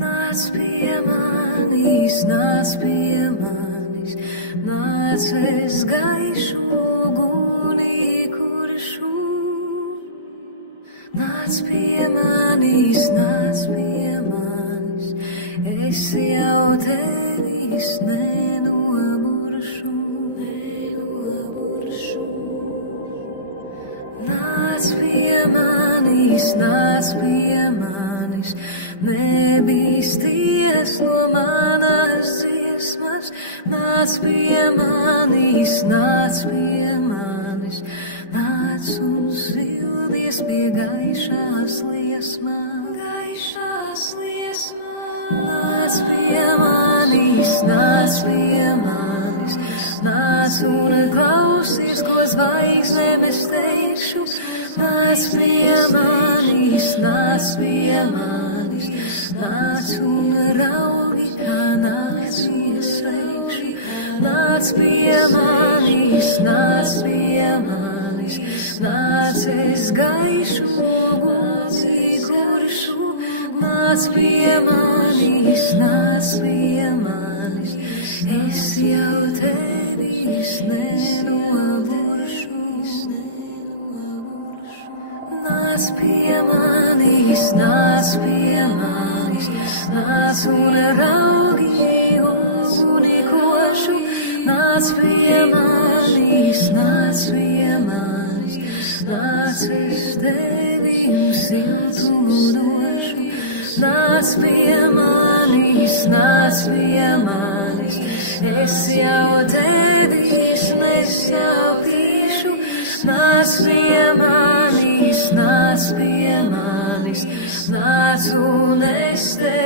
Nāc pie manis, nāc pie manis, nāc es gaišu uguni kuršu. Nāc pie manis, es jau tevis nenomuršu. Nāc pie manis, nebīsties no manas dziesmas. Nāc pie manis, nāc un sildies pie gaišās liesmām. Nāc pie manis, nāc un klausies, ko zvaigznēm es teikšu. Nāc pie manis, nāc un raugi, kā nācies sveikši. Nāc pie manis, nāc es gaišu uguni kuršu. Nāc pie manis, es jau tevis nenomuršu. Nāc pie manis, nāc un raugi uguni košu. Nāc pie manis, nāc es tevi siltumu došu. Nāc pie manis, es jau tevis nesapīšu. Nāc pie manis, nāc un es tevi